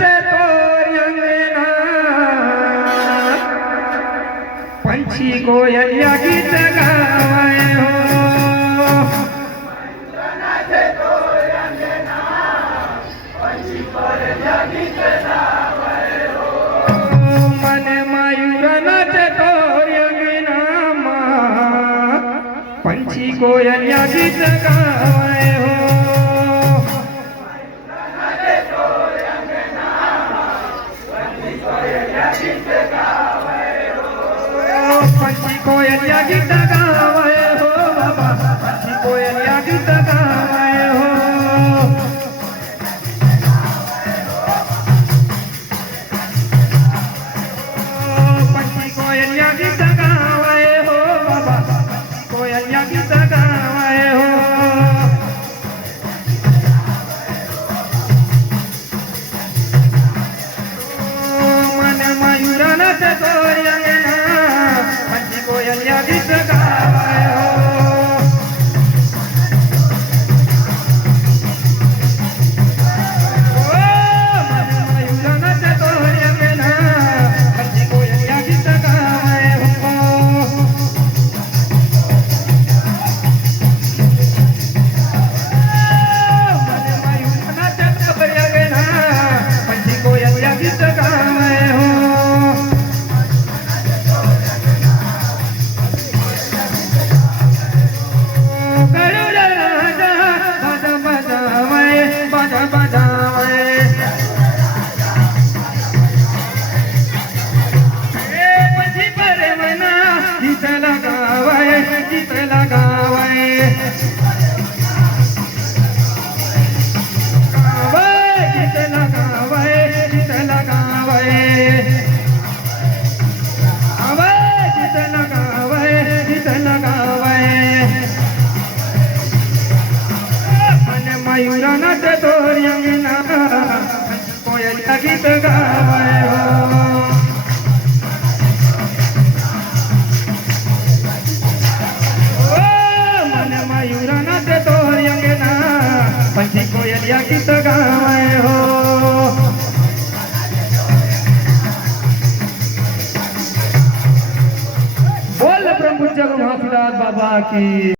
नाचे तोरी अंगना पंछी कोयलिया गीत गावे हो नाचे तोरी अंगना पंछी कोयलिया गीत गावे हो मन मयूर नाचे तोरी अंगना पंछी कोयलिया गीत गावे हो पंछी कोयलिया गीत गावे हो बाबा पंछी कोयलिया गीत गावे हो पंछी कोयलिया गीत गावे हो बाबा पंछी कोयलिया गीत गावे हो मन मयूर नाचे तोरी अंगना पंछी कोयलिया गीत गावे हो मन मयूर नाचे तोरी अंगना पंछी कोयलिया गीत गावे हो मन मयूर नाचे तोरी अंगना पंछी कोयलिया गीत गावे हो गीत लगावे गीत लगावे गीत लगावे गीत लगावे गीत लगावे मन मयूर नाचे तोरी अंगना कोयलिया गीत गावे हो मयूर नाचे तोरी अंगना पंछी कोयलिया गीत गावे हो बोल प्रभु जगन्नाथ बाबा की।